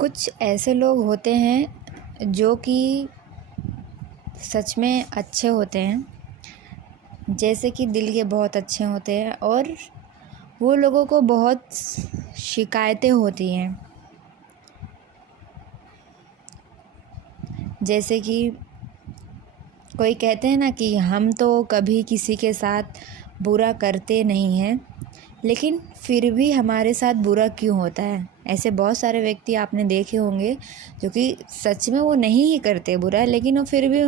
कुछ ऐसे लोग होते हैं जो कि सच में अच्छे होते हैं, जैसे कि दिल के बहुत अच्छे होते हैं और वो लोगों को बहुत शिकायतें होती हैं। जैसे कि कोई कहते हैं ना कि हम तो कभी किसी के साथ बुरा करते नहीं हैं, लेकिन फिर भी हमारे साथ बुरा क्यों होता है। ऐसे बहुत सारे व्यक्ति आपने देखे होंगे जो कि सच में वो नहीं ही करते बुरा, लेकिन वो फिर भी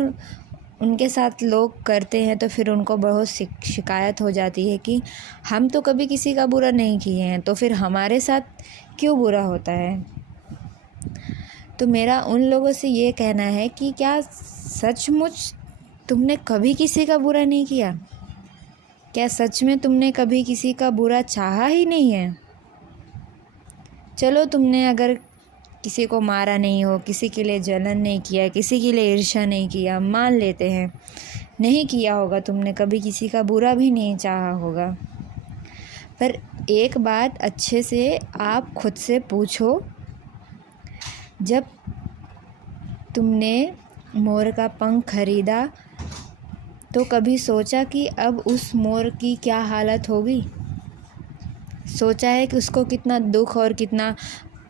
उनके साथ लोग करते हैं तो फिर उनको बहुत शिकायत हो जाती है कि हम तो कभी किसी का बुरा नहीं किए हैं, तो फिर हमारे साथ क्यों बुरा होता है। तो मेरा उन लोगों से ये कहना है कि क्या सचमुच तुमने कभी किसी का बुरा नहीं किया? क्या सच में तुमने कभी किसी का बुरा चाहा ही नहीं है? चलो, तुमने अगर किसी को मारा नहीं हो, किसी के लिए जलन नहीं किया, किसी के लिए ईर्ष्या नहीं किया, मान लेते हैं नहीं किया होगा, तुमने कभी किसी का बुरा भी नहीं चाहा होगा। पर एक बात अच्छे से आप खुद से पूछो, जब तुमने मोर का पंख खरीदा तो कभी सोचा कि अब उस मोर की क्या हालत होगी? सोचा है कि उसको कितना दुख और कितना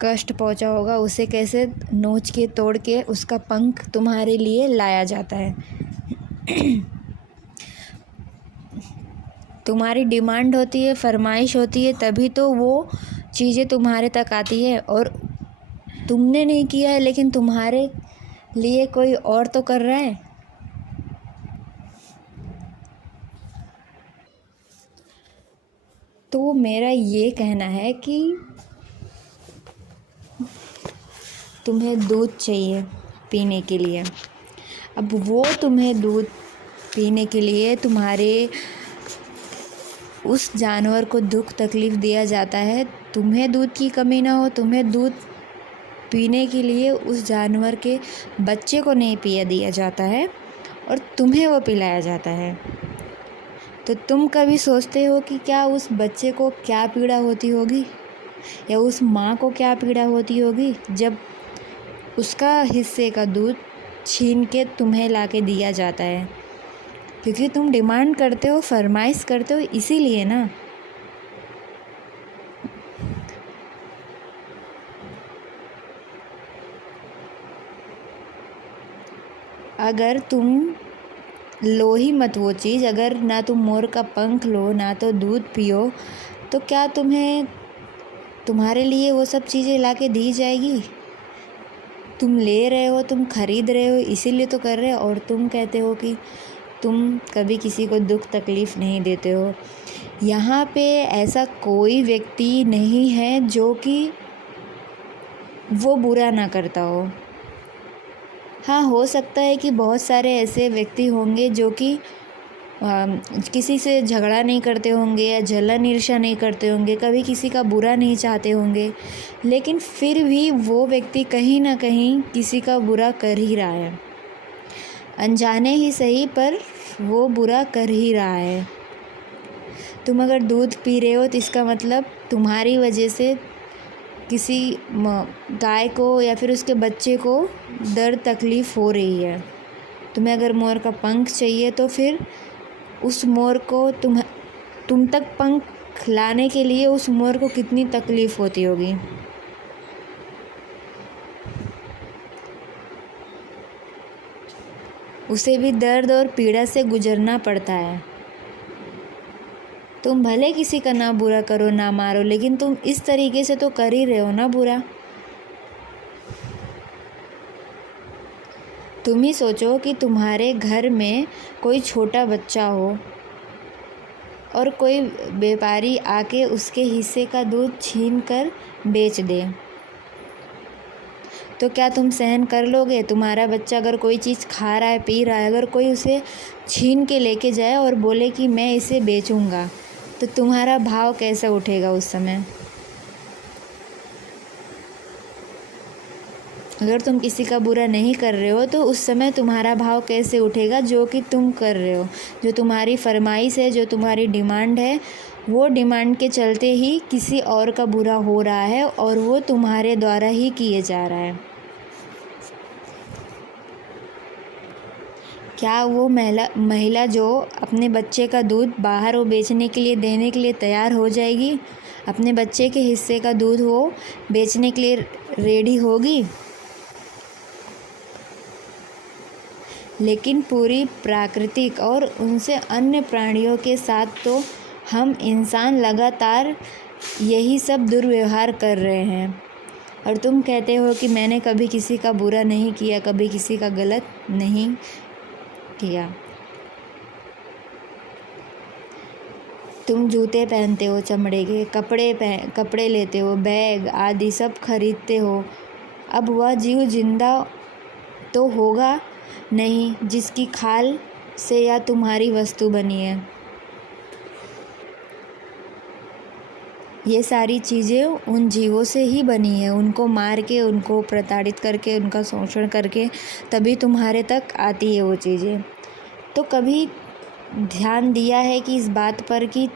कष्ट पहुंचा होगा, उसे कैसे नोच के तोड़ के उसका पंख तुम्हारे लिए लाया जाता है। तुम्हारी डिमांड होती है, फरमाइश होती है, तभी तो वो चीज़ें तुम्हारे तक आती है। और तुमने नहीं किया है लेकिन तुम्हारे लिए कोई और तो कर रहा है। तो मेरा ये कहना है कि तुम्हें दूध चाहिए पीने के लिए, अब वो तुम्हें दूध पीने के लिए तुम्हारे उस जानवर को दुख तकलीफ़ दिया जाता है। तुम्हें दूध की कमी ना हो, तुम्हें दूध पीने के लिए उस जानवर के बच्चे को नहीं पिया दिया जाता है और तुम्हें वो पिलाया जाता है। तो तुम कभी सोचते हो कि क्या उस बच्चे को क्या पीड़ा होती होगी, या उस माँ को क्या पीड़ा होती होगी जब उसका हिस्से का दूध छीन के तुम्हें लाके दिया जाता है? क्योंकि तुम डिमांड करते हो, फरमाइश करते हो, इसीलिए ना। अगर तुम लो ही मत वो चीज़, अगर ना तुम मोर का पंख लो, ना तो दूध पियो, तो क्या तुम्हारे लिए वो सब चीज़ें लाके दी जाएगी? तुम ले रहे हो, तुम खरीद रहे हो, इसीलिए तो कर रहे हो। और तुम कहते हो कि तुम कभी किसी को दुख तकलीफ़ नहीं देते हो। यहाँ पे ऐसा कोई व्यक्ति नहीं है जो कि वो बुरा ना करता हो। हाँ, हो सकता है कि बहुत सारे ऐसे व्यक्ति होंगे जो कि किसी से झगड़ा नहीं करते होंगे या जलन ईर्ष्या नहीं करते होंगे, कभी किसी का बुरा नहीं चाहते होंगे, लेकिन फिर भी वो व्यक्ति कहीं ना कहीं किसी का बुरा कर ही रहा है। अनजाने ही सही, पर वो बुरा कर ही रहा है। तुम अगर दूध पी रहे हो तो इसका मतलब तुम्हारी वजह से किसी गाय को या फिर उसके बच्चे को दर्द तकलीफ़ हो रही है। तुम्हें अगर मोर का पंख चाहिए तो फिर उस मोर को तुम तक पंख लाने के लिए उस मोर को कितनी तकलीफ़ होती होगी। उसे भी दर्द और पीड़ा से गुजरना पड़ता है। तुम भले किसी का ना बुरा करो, ना मारो, लेकिन तुम इस तरीके से तो कर ही रहे हो ना बुरा। तुम ही सोचो कि तुम्हारे घर में कोई छोटा बच्चा हो और कोई व्यापारी आके उसके हिस्से का दूध छीन कर बेच दे, तो क्या तुम सहन कर लोगे? तुम्हारा बच्चा अगर कोई चीज़ खा रहा है, पी रहा है, अगर कोई उसे छीन के लेके जाए और बोले कि मैं इसे बेचूंगा, तो तुम्हारा भाव कैसे उठेगा उस समय? अगर तुम किसी का बुरा नहीं कर रहे हो तो उस समय तुम्हारा भाव कैसे उठेगा जो कि तुम कर रहे हो, जो तुम्हारी फरमाइश है, जो तुम्हारी डिमांड है, वो डिमांड के चलते ही किसी और का बुरा हो रहा है और वो तुम्हारे द्वारा ही किए जा रहा है। क्या वो महिला जो अपने बच्चे का दूध बाहर वो बेचने के लिए देने के लिए तैयार हो जाएगी? अपने बच्चे के हिस्से का दूध वो बेचने के लिए रेडी होगी? लेकिन पूरी प्राकृतिक और उनसे अन्य प्राणियों के साथ तो हम इंसान लगातार यही सब दुर्व्यवहार कर रहे हैं। और तुम कहते हो कि मैंने कभी किसी का बुरा नहीं किया, कभी किसी का गलत नहीं किया। तुम जूते पहनते हो चमड़े के, कपड़े लेते हो, बैग आदि सब खरीदते हो। अब वह जीव जिंदा तो होगा नहीं जिसकी खाल से या तुम्हारी वस्तु बनी है। ये सारी चीज़ें उन जीवों से ही बनी है, उनको मार के, उनको प्रताड़ित करके, उनका शोषण करके तभी तुम्हारे तक आती है वो चीज़ें। तो कभी ध्यान दिया है कि इस बात पर कि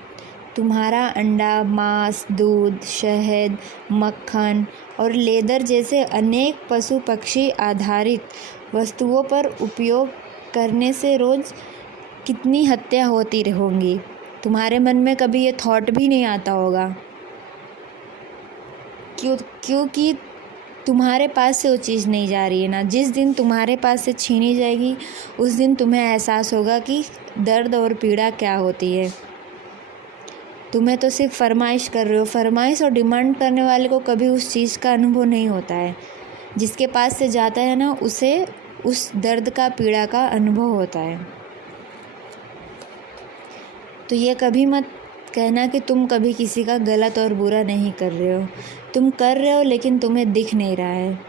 तुम्हारा अंडा, मांस, दूध, शहद, मक्खन और लेदर जैसे अनेक पशु पक्षी आधारित वस्तुओं पर उपयोग करने से रोज़ कितनी हत्या होती होंगी? तुम्हारे मन में कभी ये थॉट भी नहीं आता होगा क्योंकि तुम्हारे पास से वो चीज़ नहीं जा रही है ना। जिस दिन तुम्हारे पास से छीनी जाएगी उस दिन तुम्हें एहसास होगा कि दर्द और पीड़ा क्या होती है। तुम्हें तो सिर्फ फरमाइश कर रहे हो। फरमाइश और डिमांड करने वाले को कभी उस चीज़ का अनुभव नहीं होता है। जिसके पास से जाता है ना, उसे उस दर्द का, पीड़ा का अनुभव होता है। तो ये कभी मत कहना कि तुम कभी किसी का गलत और बुरा नहीं कर रहे हो। तुम कर रहे हो लेकिन तुम्हें दिख नहीं रहा है।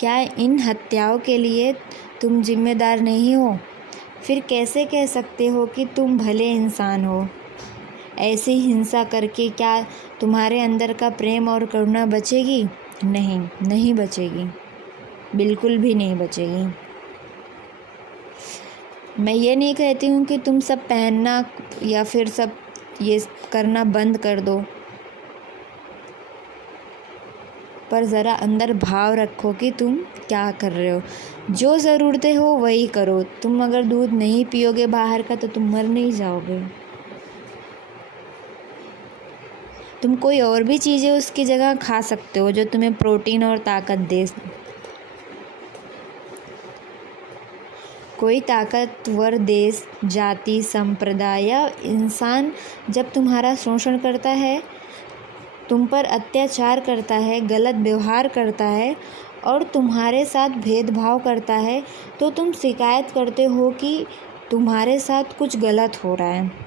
क्या इन हत्याओं के लिए तुम जिम्मेदार नहीं हो? फिर कैसे कह सकते हो कि तुम भले इंसान हो? ऐसी हिंसा करके क्या तुम्हारे अंदर का प्रेम और करुणा बचेगी? नहीं, नहीं बचेगी, बिल्कुल भी नहीं बचेगी। मैं ये नहीं कहती हूँ कि तुम सब पहनना या फिर सब ये करना बंद कर दो, पर ज़रा अंदर भाव रखो कि तुम क्या कर रहे हो। जो ज़रूरतें हो वही करो। तुम अगर दूध नहीं पियोगे बाहर का तो तुम मर नहीं जाओगे। तुम कोई और भी चीज़ें उसकी जगह खा सकते हो जो तुम्हें प्रोटीन और ताकत दे। कोई ताकतवर देश, जाति, संप्रदाय या इंसान जब तुम्हारा शोषण करता है, तुम पर अत्याचार करता है, गलत व्यवहार करता है और तुम्हारे साथ भेदभाव करता है, तो तुम शिकायत करते हो कि तुम्हारे साथ कुछ गलत हो रहा है।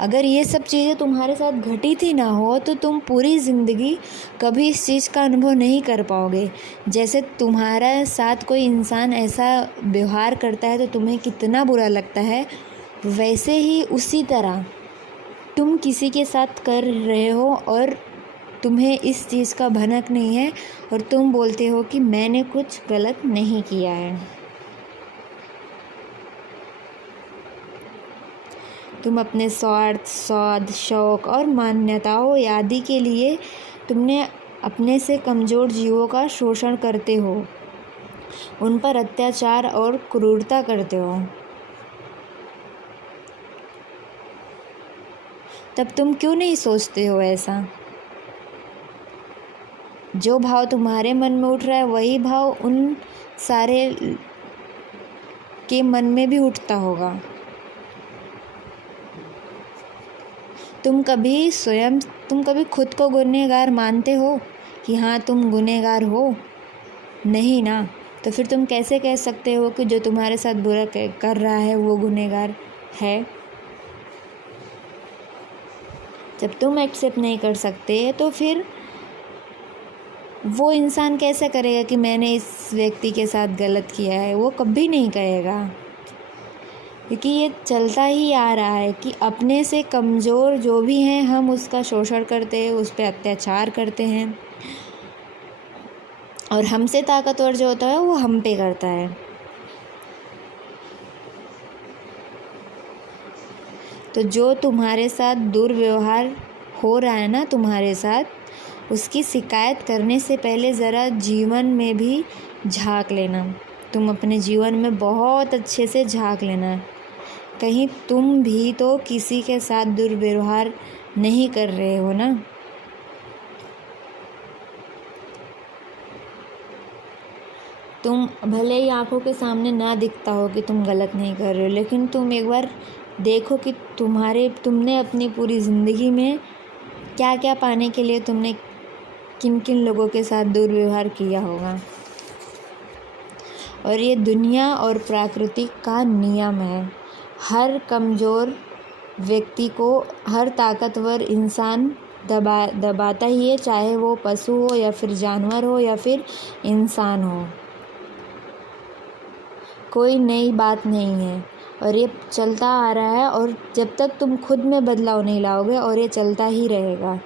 अगर ये सब चीज़ें तुम्हारे साथ घटित ही ना हो तो तुम पूरी ज़िंदगी कभी इस चीज़ का अनुभव नहीं कर पाओगे। जैसे तुम्हारे साथ कोई इंसान ऐसा व्यवहार करता है तो तुम्हें कितना बुरा लगता है, वैसे ही उसी तरह तुम किसी के साथ कर रहे हो और तुम्हें इस चीज़ का भनक नहीं है और तुम बोलते हो कि मैंने कुछ गलत नहीं किया है। तुम अपने स्वार्थ, स्वाद, शौक और मान्यताओं आदि के लिए तुमने अपने से कमज़ोर जीवों का शोषण करते हो, उन पर अत्याचार और क्रूरता करते हो। तब तुम क्यों नहीं सोचते हो ऐसा? जो भाव तुम्हारे मन में उठ रहा है वही भाव उन सारे के मन में भी उठता होगा। तुम कभी खुद को गुनहगार मानते हो कि हाँ तुम गुनहगार हो? नहीं ना। तो फिर तुम कैसे कह सकते हो कि जो तुम्हारे साथ बुरा कर रहा है वो गुनहगार है? जब तुम एक्सेप्ट नहीं कर सकते तो फिर वो इंसान कैसे करेगा कि मैंने इस व्यक्ति के साथ गलत किया है? वो कभी नहीं कहेगा, क्योंकि ये चलता ही आ रहा है कि अपने से कमज़ोर जो भी हैं हम उसका शोषण करते हैं, उस पर अत्याचार करते हैं और हमसे ताकतवर जो होता है वो हम पे करता है। तो जो तुम्हारे साथ दुर्व्यवहार हो रहा है ना तुम्हारे साथ, उसकी शिकायत करने से पहले ज़रा जीवन में भी झांक लेना। तुम अपने जीवन में बहुत अच्छे से झांक लेना, कहीं तुम भी तो किसी के साथ दुर्व्यवहार नहीं कर रहे हो ना। तुम भले ही आंखों के सामने ना दिखता हो कि तुम गलत नहीं कर रहे हो, लेकिन तुम एक बार देखो कि तुमने अपनी पूरी ज़िंदगी में क्या क्या पाने के लिए तुमने किन किन लोगों के साथ दुर्व्यवहार किया होगा। और ये दुनिया और प्रकृति का नियम है, हर कमज़ोर व्यक्ति को हर ताकतवर इंसान दबाता ही है, चाहे वो पशु हो या फिर जानवर हो या फिर इंसान हो। कोई नई बात नहीं है और ये चलता आ रहा है, और जब तक तुम खुद में बदलाव नहीं लाओगे और ये चलता ही रहेगा।